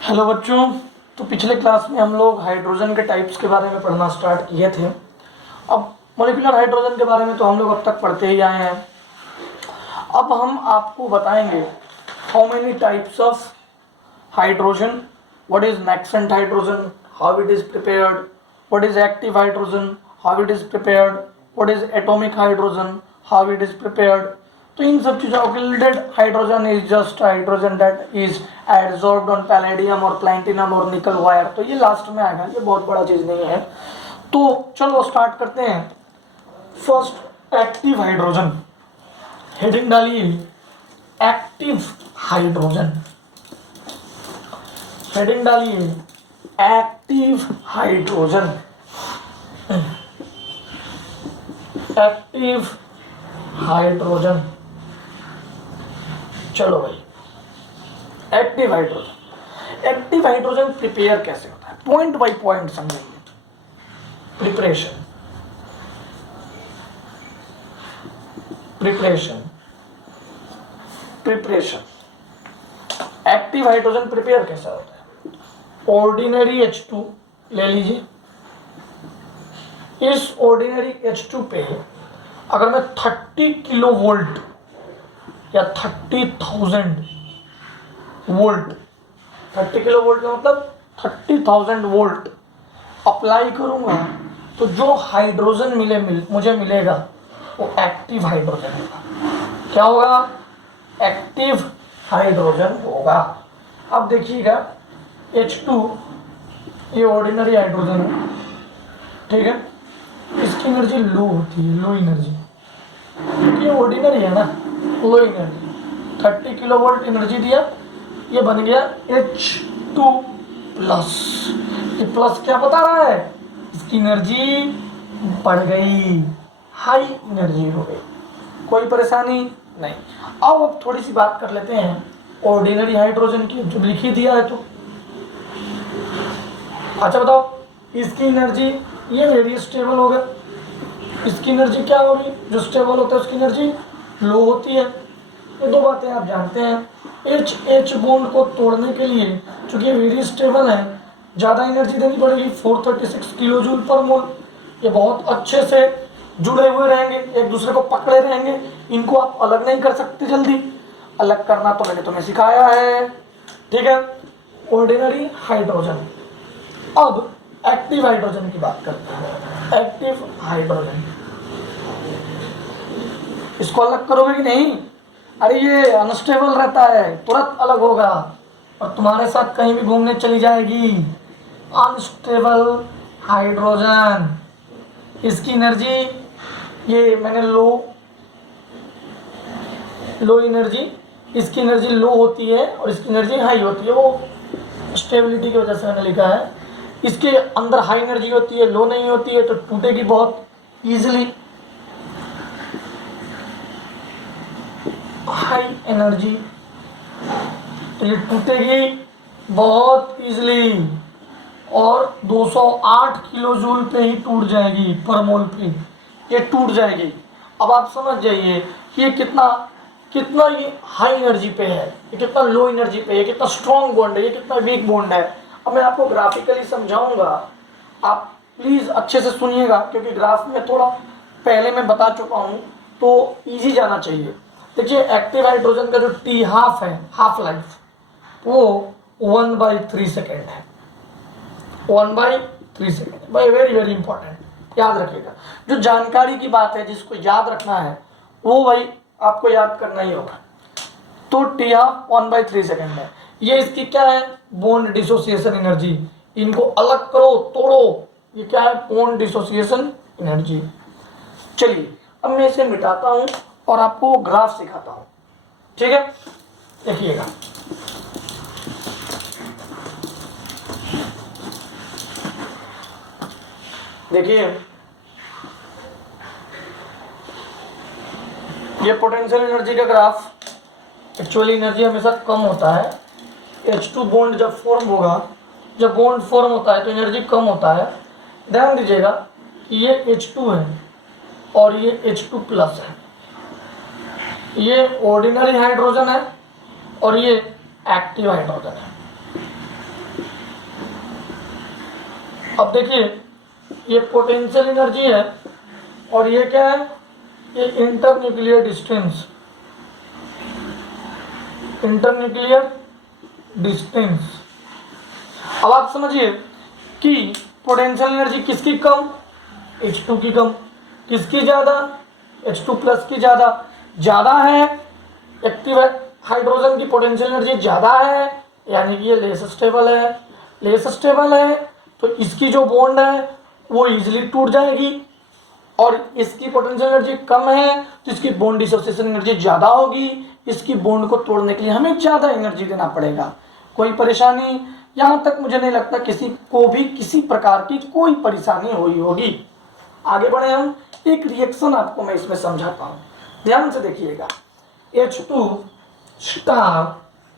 Hello बच्चों। तो पिछले क्लास में हम लोग हाइड्रोजन के टाइप्स के बारे में पढ़ना स्टार्ट किए थे। अब मॉलिक्यूलर हाइड्रोजन के बारे में तो हम लोग अब तक पढ़ते ही आए हैं। अब हम आपको बताएंगे how many types of hydrogen, what is nascent hydrogen, how it is prepared, what is active hydrogen, how it is prepared, what is atomic hydrogen, how it is prepared. तो इन सब चीज़ों oxidised hydrogen is just hydrogen that is adsorbed on palladium और platinum और nickel wire. तो ये last में आएगा, ये बहुत बड़ा चीज़ नहीं है। तो चलो स्टार्ट करते हैं। फर्स्ट एक्टिव हाइड्रोजन, हेडिंग डालिए एक्टिव हाइड्रोजन, हेडिंग डालिए एक्टिव हाइड्रोजन, एक्टिव हाइड्रोजन। चलो भाई, active hydrogen, active hydrogen prepare कैसे होता है, पॉइंट बाय पॉइंट समझेंगे। Preparation, preparation, preparation. Active hydrogen prepare कैसा होता है? ऑर्डिनरी H2 ले लीजिए। इस ऑर्डिनरी H2 पे अगर मैं 30 किलो वोल्ट या 30,000 वोल्ट, 30 किलो वोल्ट का मतलब 30,000 वोल्ट अप्लाई करूंगा तो जो हाइड्रोजन मुझे मिलेगा वो एक्टिव हाइड्रोजन होगा। क्या होगा? एक्टिव हाइड्रोजन होगा। अब देखिएगा H2 ये ऑर्डिनरी हाइड्रोजन है, ठीक है। इसकी एनर्जी लो होती है, लो एनर्जी, क्योंकि ये ऑर्डिनरी है ना, low energy. 30 kilo volt energy दिया, ये बन गया H2 प्लस। ये प्लस क्या बता रहा है? इसकी एनर्जी बढ़ गई, हाई एनर्जी हो गई। कोई परेशानी नहीं। अब थोड़ी सी बात कर लेते हैं ऑर्डिनरी हाइड्रोजन की, जो लिखी दिया है तो। अच्छा बताओ, इसकी एनर्जी ये वेरी स्टेबल होगा, इसकी एनर्जी क्या होगी? जो स्टेबल होता है उसकी एनर्जी लो होती है। ये दो बातें आप जानते हैं। एच एच बॉन्ड को तोड़ने के लिए, चूंकि ये वेरी स्टेबल है, ज़्यादा एनर्जी देनी पड़ेगी, 436 किलो जूल पर मोल। ये बहुत अच्छे से जुड़े हुए रहेंगे, एक दूसरे को पकड़े रहेंगे, इनको आप अलग नहीं कर सकते जल्दी। अलग करना तो मैंने तुम्हें सिखाया है, ठीक है। Ordinary hydrogen. अब एक्टिव हाइड्रोजन की बात करते हैं। एक्टिव हाइड्रोजन, इसको अलग करोगे कि नहीं? अरे ये अनस्टेबल रहता है, तुरंत अलग होगा और तुम्हारे साथ कहीं भी घूमने चली जाएगी। अनस्टेबल हाइड्रोजन, इसकी एनर्जी ये मैंने लो एनर्जी, इसकी एनर्जी लो होती है और इसकी एनर्जी हाई होती है। वो स्टेबिलिटी की वजह से मैंने लिखा है। इसके अंदर हाई एनर्जी होती है, लो नहीं होती है, तो टूटेगी बहुत इजीली। हाई एनर्जी तो ये टूटेगी बहुत इजीली और 208 किलो जूल पे ही टूट जाएगी, पर मोल पे ये टूट जाएगी। अब आप समझ जाइए कि ये कितना कितना ये हाई एनर्जी पे है, ये कितना लो एनर्जी पे है, ये कितना स्ट्रॉन्ग बॉन्ड है, ये कितना वीक बॉन्ड है। अब मैं आपको ग्राफिकली समझाऊंगा, आप प्लीज़ अच्छे से सुनिएगा, क्योंकि ग्राफ में थोड़ा पहले मैं बता चुका हूँ तो इजी जाना चाहिए। देखिए एक्टिव हाइड्रोजन का जो टी हाफ है, हाफ लाइफ, वो 1/3 सेकेंड है। 1/3 सेकेंड भाई, वेरी वेरी इंपॉर्टेंट, याद रखिएगा। जो जानकारी की बात है, जिसको याद रखना है वो भाई आपको याद करना ही होगा। तो टी हाफ 1/3 सेकेंड है। ये इसकी क्या है? Bond dissociation energy. इनको अलग करो, तोड़ो, ये क्या है? Bond dissociation energy. चलिए अब मैं इसे मिटाता हूं और आपको ग्राफ सिखाता हूं, ठीक है। देखिएगा, देखिए ये पोटेंशियल एनर्जी का ग्राफ। एक्चुअली एनर्जी हमेशा कम होता है। H2 बॉन्ड जब फॉर्म होगा, जब बॉन्ड फॉर्म होता है तो एनर्जी कम होता है। ध्यान दीजिएगा कि ये H2 है और ये H2 प्लस है। ये ऑर्डिनरी हाइड्रोजन है और ये एक्टिव हाइड्रोजन है। अब देखिए ये पोटेंशियल एनर्जी है और ये क्या है, ये इंटरन्यूक्लियर डिस्टेंस, इंटरन्यूक्लियर डिस्टेंस। अब आप समझिए कि पोटेंशियल एनर्जी किसकी कम, H2 की कम, किसकी ज़्यादा, H2 प्लस की ज़्यादा। ज़्यादा है एक्टिव हाइड्रोजन की पोटेंशियल एनर्जी ज़्यादा है, यानी कि ये लेस स्टेबल है। लेस स्टेबल है तो इसकी जो बॉन्ड है वो इजीली टूट जाएगी, और इसकी पोटेंशियल एनर्जी कम है तो इसकी बॉन्ड डिसोसिएशन एनर्जी ज़्यादा होगी। इसकी बॉन्ड को तोड़ने के लिए हमें ज़्यादा एनर्जी देना पड़ेगा। कोई परेशानी? यहाँ तक मुझे नहीं लगता किसी को भी किसी प्रकार की कोई परेशानी हुई होगी। आगे बढ़े हम, एक रिएक्शन आपको मैं इसमें समझाता हूँ, ध्यान से देखिएगा। H2 star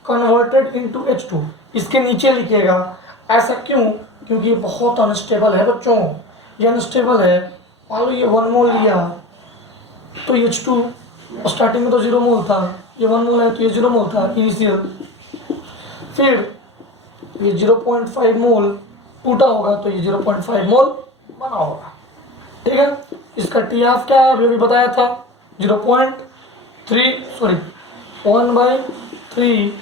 converted into H2, इसके नीचे लिखिएगा। ऐसा क्यों? क्योंकि ये बहुत अनस्टेबल है बच्चों, ये अनस्टेबल है। मान लो ये 1 मोल लिया तो H2 स्टार्टिंग में तो 0 मोल था, ये 1 मोल है तो ये 0 मोल था इनिशियल, फिर ये 0.5 मोल टूटा होगा तो ये 0.5 मोल बना होगा। ठीक है, इसका टी ऑफ क्या है अभी भी बताया था, 1/3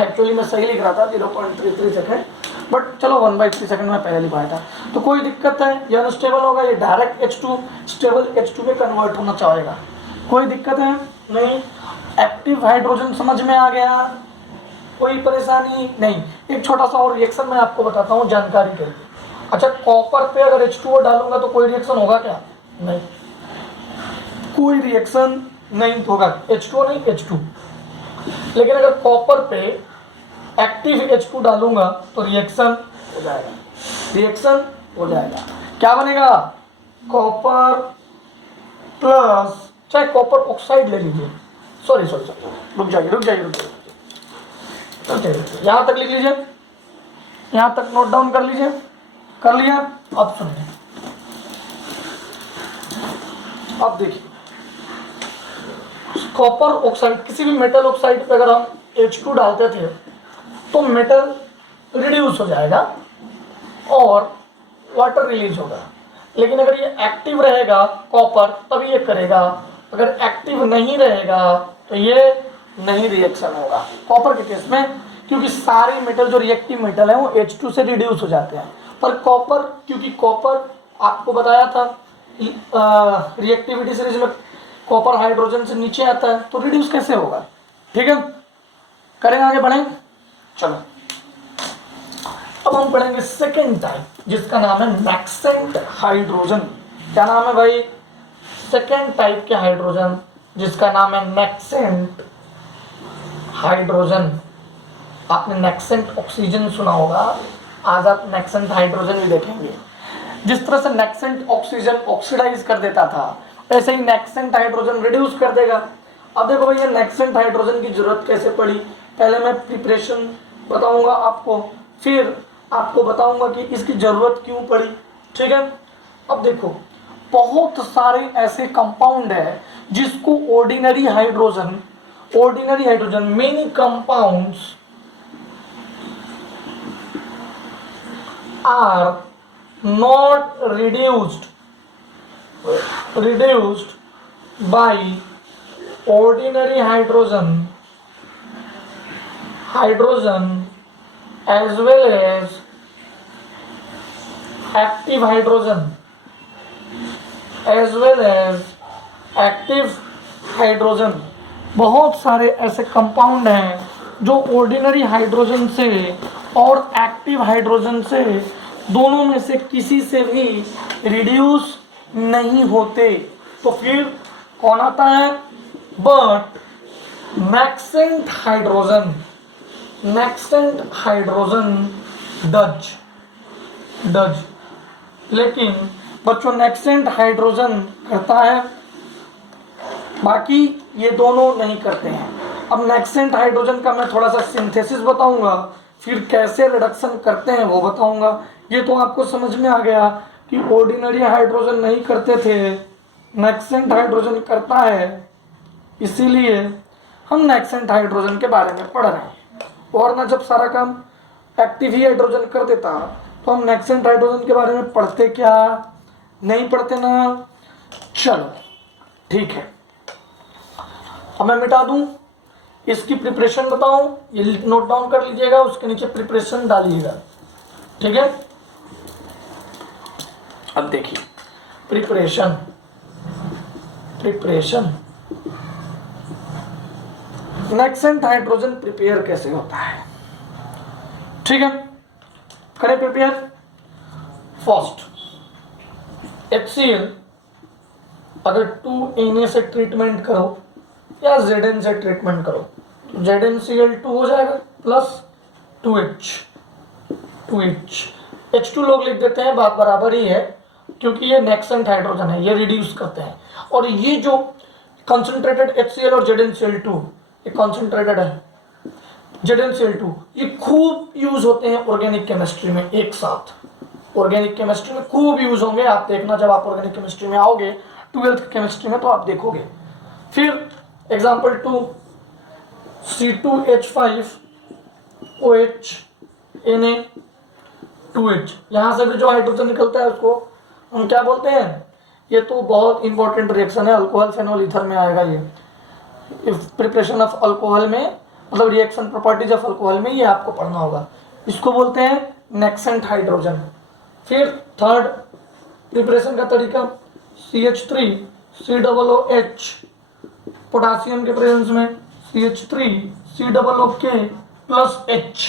एक्चुअली मैं सही लिख रहा था 0.33 सेकेंड, बट चलो 1/3 सेकेंड में पहले लिखवाया था। तो कोई दिक्कत है, ये अनस्टेबल होगा, ये डायरेक्ट H2 स्टेबल H2 में कन्वर्ट होना चाहेगा। कोई दिक्कत है नहीं। एक्टिव हाइड्रोजन समझ में आ गया, कोई परेशानी नहीं। एक छोटा सा और रिएक्शन मैं आपको बताता हूँ जानकारी के लिए। अच्छा, कॉपर पे अगर H2O डालूंगा तो कोई रिएक्शन होगा क्या? नहीं, कोई रिएक्शन नहीं होगा, H2O नहीं H2। लेकिन अगर कॉपर पे एक्टिव H2 डालूंगा तो रिएक्शन हो जाएगा, रिएक्शन हो जाएगा। क्या बनेगा? कॉपर प्लस, चाहे कॉपर ऑक्साइड ले लीजिए, सॉरी, रुक जाइए, यहाँ तक लिख लीजिए, यहाँ तक नोट डाउन कर लीजिए। कर लिया? अब सुनिए, अब देखिए, कॉपर ऑक्साइड, किसी भी मेटल ऑक्साइड पे अगर हम H2 डालते थे तो मेटल रिड्यूस हो जाएगा और वाटर रिलीज होगा। लेकिन अगर ये एक्टिव रहेगा कॉपर तभी ये करेगा, अगर एक्टिव नहीं रहेगा तो ये नहीं रिएक्शन होगा कॉपर के केस में, क्योंकि सारे मेटल जो रिएक्टिव मेटल है वो H2 से रिड्यूस हो जाते हैं। पर कॉपर, क्योंकि कॉपर आपको बताया था रिएक्टिविटी सीरीज में कॉपर हाइड्रोजन से नीचे आता है, तो रिड्यूस कैसे होगा? ठीक है, करें आगे बढ़ें। चलो अब हम पढ़ेंगे सेकेंड टाइप जिसका नाम है नैक्सेंट हाइड्रोजन। क्या नाम है भाई? सेकेंड टाइप के हाइड्रोजन जिसका नाम है नैक्सेंट हाइड्रोजन। आपने नैक्सेंट ऑक्सीजन सुना होगा, आज आप नैक्सेंट हाइड्रोजन भी देखेंगे। जिस तरह से नैक्सेंट ऑक्सीजन ऑक्सीडाइज कर देता था, ऐसे ही नैक्सेंट हाइड्रोजन रिड्यूस कर देगा। अब देखो भैया नैक्सेंट हाइड्रोजन की जरूरत कैसे पड़ी, पहले मैं प्रिपरेशन बताऊंगा आपको, फिर आपको बताऊंगा कि इसकी जरूरत क्यों पड़ी। ठीक है, अब देखो बहुत सारे ऐसे कंपाउंड है जिसको ordinary hydrogen many compounds are not reduced by ordinary hydrogen as well as active hydrogen बहुत सारे ऐसे कंपाउंड हैं जो ऑर्डिनरी हाइड्रोजन से और एक्टिव हाइड्रोजन से दोनों में से किसी से भी रिड्यूस नहीं होते, तो फिर कौन आता है? But nascent hydrogen does. लेकिन बच्चों नैक्सेंट हाइड्रोजन करता है, बाकी ये दोनों नहीं करते हैं। अब नैक्सेंट हाइड्रोजन का मैं थोड़ा सा सिंथेसिस बताऊंगा, फिर कैसे रिडक्शन करते हैं वो बताऊंगा। ये तो आपको समझ में आ गया कि ऑर्डिनरी हाइड्रोजन नहीं करते थे, नैक्सेंट हाइड्रोजन करता है, इसीलिए हम नैक्सेंट हाइड्रोजन के बारे में पढ़ रहे हैं। और ना जब सारा काम एक्टिव ही हाइड्रोजन कर देता तो हम नेक्सेंट हाइड्रोजन के बारे में पढ़ते क्या, नहीं पढ़ते ना। चलो ठीक है, अब मैं मिटा दूं, इसकी प्रिपरेशन बताऊं, ये नोट डाउन कर लीजिएगा, उसके नीचे प्रिपरेशन डालिएगा, ठीक है। अब देखिए प्रिपरेशन नेक्सेंट हाइड्रोजन प्रिपेयर कैसे होता है, ठीक है। करें प्रिपेयर। फर्स्ट HCl अगर 2Na से ट्रीटमेंट करो या Zn से ट्रीटमेंट करो तो ZnCl2 हो जाएगा प्लस 2H H2 लोग लिख देते हैं, बात बराबर ही है क्योंकि ये नेक्सेंट हाइड्रोजन है, ये रिड्यूस करते हैं। और ये जो कंसंट्रेटेड HCl और ZnCl2 ये कंसंट्रेटेड है, ZnCl2 ये खूब यूज होते हैं ऑर्गेनिक केमिस्ट्री में, एक साथ ऑर्गेनिक केमिस्ट्री में खूब यूज होंगे। आप देखना जब आप ऑर्गेनिक केमिस्ट्री में आओगे 12th केमिस्ट्री में तो आप देखोगे। फिर एग्जांपल 2 C2H5OH Na2H, यहाँ से भी जो हाइड्रोजन निकलता है उसको हम क्या बोलते हैं, ये तो बहुत इंपॉर्टेंट रिएक्शन है, अल्कोहल फेनॉल ईथर में आएगा ये। प्रिपरेशन ऑफ अल्कोहल में मतलब रिएक्शन प्रॉपर्टीज ऑफ अल्कोहल में ये आपको पढ़ना होगा, इसको बोलते हैं नेक्सेंट हाइड्रोजन। फिर थर्ड प्रिपरेशन का तरीका CH3COOH पोटासियम के प्रेजेंस में CH3COOK प्लस H।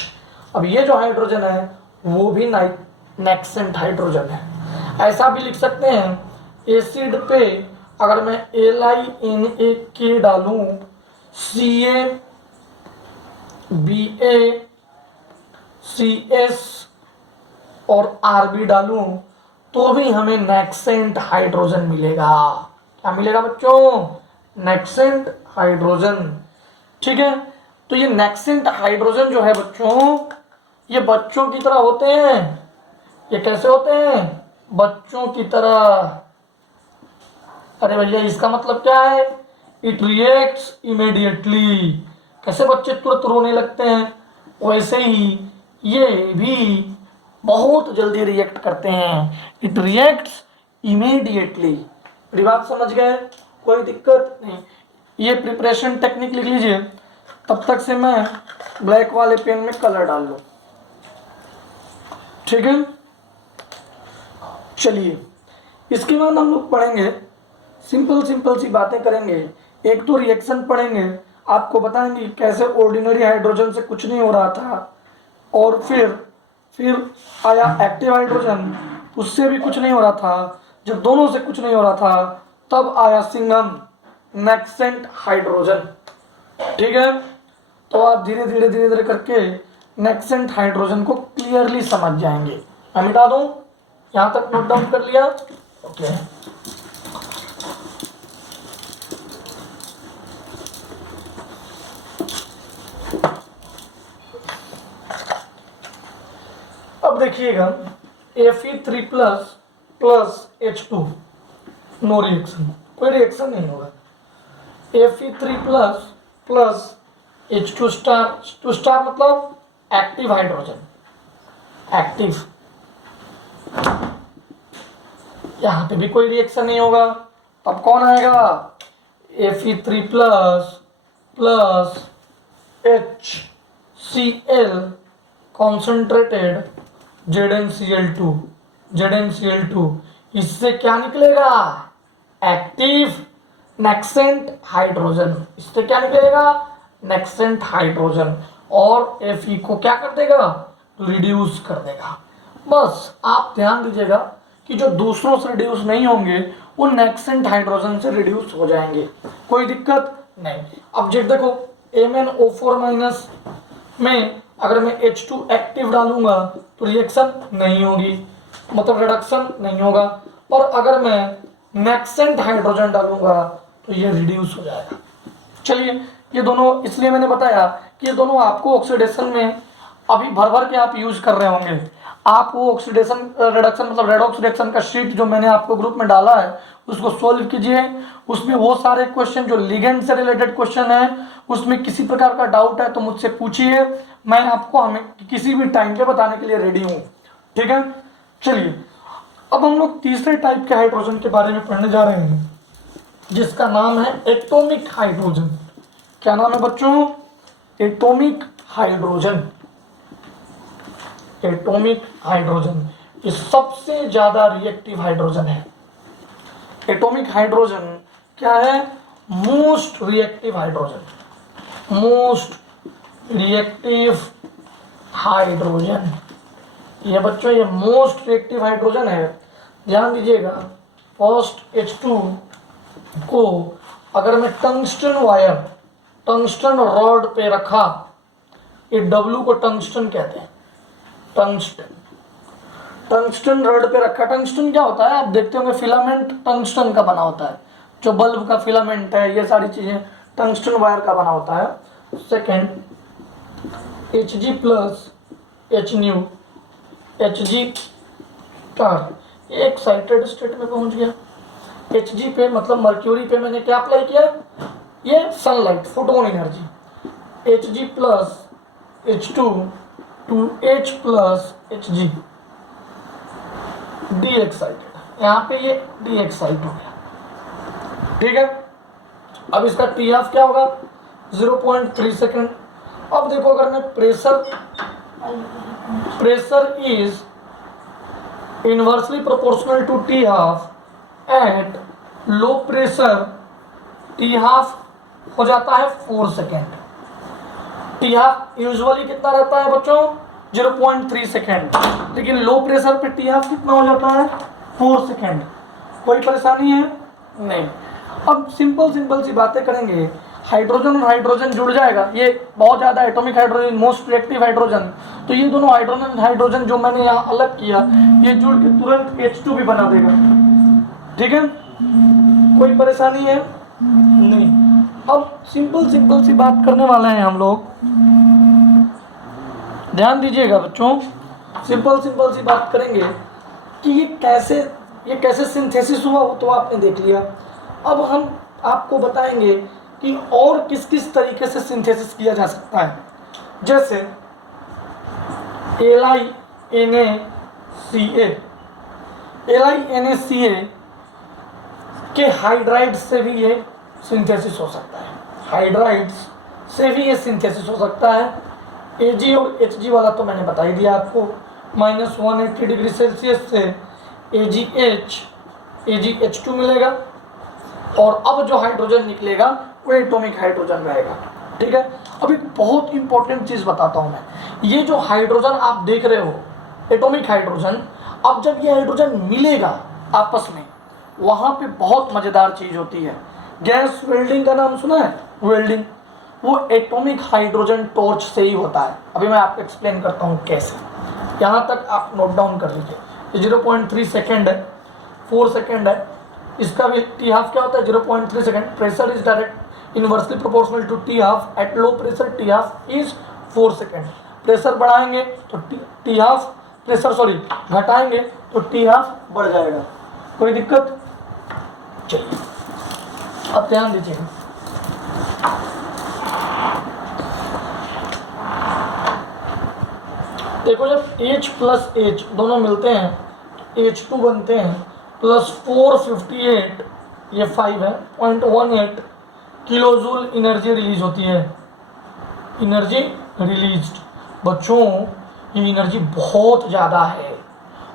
अब ये जो हाइड्रोजन है वो भी नेक्सेंट हाइड्रोजन है। ऐसा भी लिख सकते हैं, एसिड पे अगर मैं LiNaK डालूं, CaBaCS और Rb डालूं तो भी हमें नेक्सेंट हाइड्रोजन मिलेगा। क्या मिलेगा बच्चों, नेक्सेंट हाइड्रोजन, ठीक है। तो ये नेक्सेंट हाइड्रोजन जो है बच्चों, ये बच्चों की तरह होते हैं। ये कैसे होते हैं, बच्चों की तरह। अरे भैया इसका मतलब क्या है, इट रिएक्ट्स इमीडिएटली। कैसे बच्चे तुरंत रोने लगते हैं, वैसे ही ये भी बहुत जल्दी रिएक्ट करते हैं, इट रिएक्ट्स इमीडिएटली। मेरी बात समझ गए, कोई दिक्कत नहीं। ये प्रिपरेशन टेक्निक लिख लीजिए, तब तक से मैं ब्लैक वाले पेन में कलर डाल लूँ, ठीक है। चलिए इसके बाद हम लोग पढ़ेंगे, सिंपल सी बातें करेंगे। एक तो रिएक्शन पढ़ेंगे, आपको बताएंगे कैसे ऑर्डिनरी हाइड्रोजन से कुछ नहीं हो रहा था, और फिर आया एक्टिव हाइड्रोजन, उससे भी कुछ नहीं हो रहा था। जब दोनों से कुछ नहीं हो रहा था तब आया सिंघम नेक्सेंट हाइड्रोजन, ठीक है। तो आप धीरे धीरे करके नेक्सेंट हाइड्रोजन को क्लियरली समझ जाएंगे। मैं मिटा दूं, यहां तक नोट डाउन कर लिया, ओके। अब देखिएगा Fe3 plus H2 no reaction, कोई रिएक्शन नहीं होगा। Fe3 plus H2 star, two star मतलब एक्टिव हाइड्रोजन, एक्टिव, यहाँ पे भी कोई रिएक्शन नहीं होगा। तब कौन आएगा, Fe3 plus HCl concentrated ZnCl2, इससे क्या निकलेगा, एक्टिव नेक्सेंट हाइड्रोजन। इससे क्या निकलेगा, नेक्सेंट हाइड्रोजन, और Fe को क्या कर देगा, रिड्यूस कर देगा। बस आप ध्यान दीजिएगा कि जो दूसरों से रिड्यूस नहीं होंगे वो नेक्सेंट हाइड्रोजन से रिड्यूस हो जाएंगे, कोई दिक्कत नहीं। अब देखो MnO4- में अगर मैं H2 एक्टिव डालूंगा तो रिएक्शन नहीं होगी, मतलब रिडक्शन नहीं होगा, और अगर मैं नेक्सेंट हाइड्रोजन डालूंगा तो ये रिड्यूस हो जाएगा। चलिए ये दोनों इसलिए मैंने बताया कि ये दोनों आपको ऑक्सीडेशन में अभी भर के आप यूज कर रहे होंगे। आप वो ऑक्सीडेशन रिडक्शन मतलब रेडॉक्स रिएक्शन का शीट जो मैंने आपको ग्रुप में डाला है उसको सोल्व कीजिए। उसमें वो सारे क्वेश्चन जो लिगेंड से रिलेटेड क्वेश्चन है, उसमें किसी प्रकार का डाउट है तो मुझसे पूछिए, मैं आपको हमें किसी भी टाइम पे बताने के लिए रेडी हूँ, ठीक है, चलिए अब हम लोग तीसरे टाइप के हाइड्रोजन के बारे में पढ़ने जा रहे हैं, जिसका नाम है एटॉमिक हाइड्रोजन। क्या नाम है बच्चों? Atomic hydrogen. एटॉमिक हाइड्रोजन ये सबसे ज्यादा रिएक्टिव हाइड्रोजन है। एटॉमिक हाइड्रोजन क्या है? Most reactive hydrogen. Most reactive hydrogen, ये बच्चों ये मोस्ट रिएक्टिव हाइड्रोजन है। ध्यान दीजिएगा, फर्स्ट H2 को अगर मैं टंगस्टन वायर, टंगस्टन रॉड पे रखा, ये W को टंगस्टन कहते हैं, टंगस्टन। टंगस्टन रॉड पे रखा, टंगस्टन क्या होता है आप देखते होंगे, फिलामेंट टंगस्टन का बना होता है, जो बल्ब का फिलामेंट है, ये सारी चीजें टंगस्टन वायर का बना होता है। Second Hg plus Hν, Hg star एक एक्साइटेड स्टेट में पहुंच गया। Hg पे मतलब मर्क्यूरी पे मैंने क्या अप्लाई किया? ये sunlight, photon energy. Hg plus H2 to H plus Hg, de-excited, यहाँ पे ये डी एक्साइट हो गया। ठीक है, अब इसका टी ऑफ क्या होगा? 0.3 सेकेंड। अब देखो अगर मैं pressure is inversely proportional to T half at low pressure, T half हो जाता है 4 सेकेंड। टी हाफ यूजुअली कितना रहता है बच्चों? 0.3 सेकेंड, लेकिन लो प्रेशर पे टी हाफ कितना हो जाता है? 4 सेकेंड। कोई परेशानी है? नहीं। अब सिंपल सी बातें करेंगे, हाइड्रोजन और हाइड्रोजन जुड़ जाएगा, ये बहुत ज़्यादा atomic hydrogen, most reactive hydrogen, तो ये दोनों हाइड्रोजन जो मैंने यहाँ अलग किया, ये जुड़ के तुरंत H2 भी बना देगा। ठीक है, कोई परेशानी है? नहीं। अब सिंपल सी बात करने वाले हैं हम लोग, ध्यान दीजिएगा बच्चों, सिंपल सी बात करेंगे कि ये कैसे सिंथेसिस हुआ, वो तो आपने देख लिया। अब हम आपको बताएंगे कि और किस किस तरीके से सिंथेसिस किया जा सकता है। जैसे LiNaCa के हाइड्राइड्स से भी ये सिंथेसिस हो सकता है, हाइड्राइड्स से भी ये सिंथेसिस हो सकता है। Ag और Hg वाला तो मैंने बता ही दिया आपको, -180 डिग्री सेल्सियस से AgH2 मिलेगा, और अब जो हाइड्रोजन निकलेगा वो एटॉमिक हाइड्रोजन रहेगा। ठीक है, अब एक बहुत इंपॉर्टेंट चीज़ बताता हूँ मैं, ये जो हाइड्रोजन आप देख रहे हो एटॉमिक हाइड्रोजन, अब जब ये हाइड्रोजन मिलेगा आपस में, वहाँ पे बहुत मज़ेदार चीज़ होती है। गैस वेल्डिंग का नाम सुना है? वेल्डिंग, वो एटॉमिक हाइड्रोजन टॉर्च से ही होता है। अभी मैं आपको एक्सप्लेन करता हूँ कैसे, यहाँ तक आप नोट डाउन कर लीजिए। 0.3 सेकेंड है, 4 सेकेंड है, इसका भी टी हाफ क्या होता है? 0.3 second. Pressure is direct inversely proportional to T half, at low pressure T half is 4 second. Pressure बढ़ाएंगे तो टी हाफ, प्रेशर सॉरी घटाएंगे तो टी हाफ बढ़ जाएगा। कोई दिक्कत? चलिए अब ध्यान दीजिएगा, देखो जब H प्लस H दोनों मिलते हैं H2 बनते हैं, प्लस 458, ये 5 है, 0.18 किलोजूल एनर्जी रिलीज होती है। एनर्जी रिलीज्ड बच्चों, ये एनर्जी बहुत ज़्यादा है,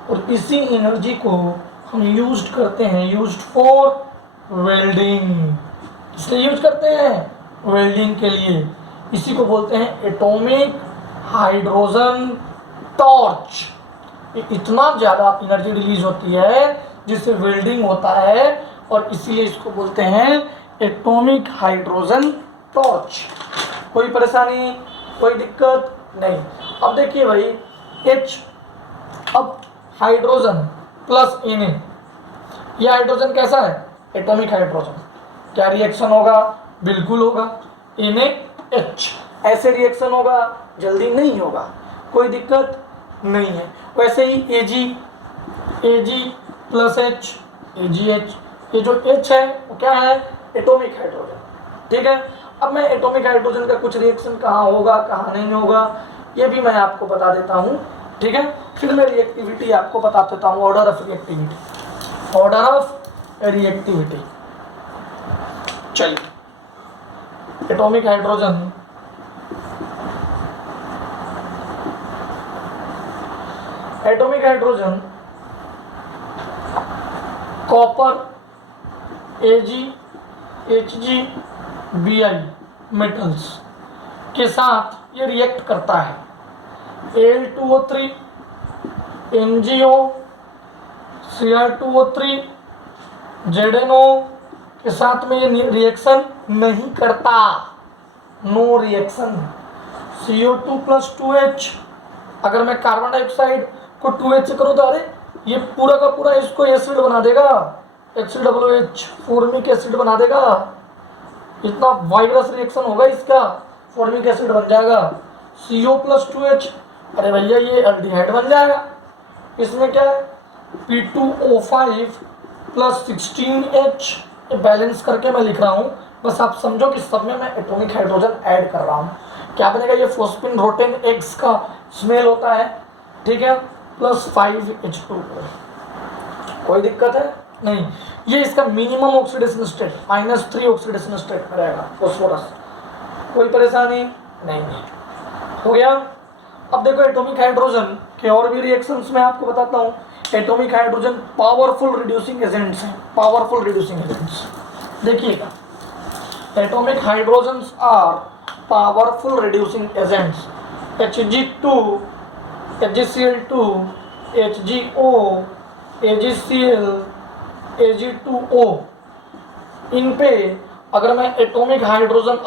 और इसी एनर्जी को हम यूज करते हैं, यूज्ड फॉर वेल्डिंग। इसलिए यूज करते हैं वेल्डिंग के लिए, इसी को बोलते हैं एटॉमिक हाइड्रोजन टॉर्च। इतना ज़्यादा एनर्जी रिलीज होती है जिससे वेल्डिंग होता है, और इसीलिए इसको बोलते हैं एटॉमिक हाइड्रोजन टॉर्च। कोई परेशानी, कोई दिक्कत नहीं। अब देखिए भाई H, अब हाइड्रोजन प्लस Na, ये हाइड्रोजन कैसा है? Atomic hydrogen. क्या रिएक्शन होगा? बिल्कुल होगा, NaH। ऐसे रिएक्शन होगा? जल्दी नहीं होगा, कोई दिक्कत नहीं है। वैसे ही Ag प्लस H, AgH, ये जो H है वो क्या है? Atomic hydrogen. ठीक है, अब मैं एटॉमिक हाइड्रोजन का कुछ रिएक्शन कहाँ होगा कहाँ नहीं होगा ये भी मैं आपको बता देता हूँ। ठीक है, फिर मैं रिएक्टिविटी आपको बता देता हूँ, order of reactivity, order of reactivity. चलिए, atomic hydrogen copper Ag Hg Bi metals के साथ ये रिएक्ट करता है। Al2O3 MgO Cr2O3 ZnO के साथ में ये रिएक्शन नहीं करता, नो रिएक्शन। CO2 + 2H, अगर मैं कार्बन डाइऑक्साइड को 2H से करूँ तो अरे ये पूरा का पूरा इसको एसिड बना देगा, HCOOH फॉर्मिक एसिड बना देगा, इतना वाइब्रस रिएक्शन होगा इसका, फॉर्मिक एसिड बन जाएगा। CO + 2H, अरे भैया ये एल्डिहाइड बन जाएगा। इसमें क्या है, P2O5 + 16H, ये बैलेंस करके मैं लिख रहा हूँ, बस आप समझो कि सब में मैं एटॉमिक हाइड्रोजन ऐड कर रहा हूँ। क्या बनेगा, ये फोस्फिन रोटेन एक्स का स्मेल होता है, ठीक है, +5H2। कोई दिक्कत है नहीं, ये इसका minimum oxidation state -3 oxidation state में रहेगा फॉस्फोरस, कोई परेशानी नहीं है। हो गया। अब देखो एटॉमिक हाइड्रोजन के और भी रिएक्शंस में आपको बताता हूँ। Atomic hydrogen powerful reducing agents हैं, पावरफुल रिड्यूसिंग एजेंट्स। देखिएगा, atomic hydrogens are powerful reducing agents. Hg2 HgCl2 HgO AgCl Ag2O, इन पे अगर मैं एटॉमिक हाइड्रोजन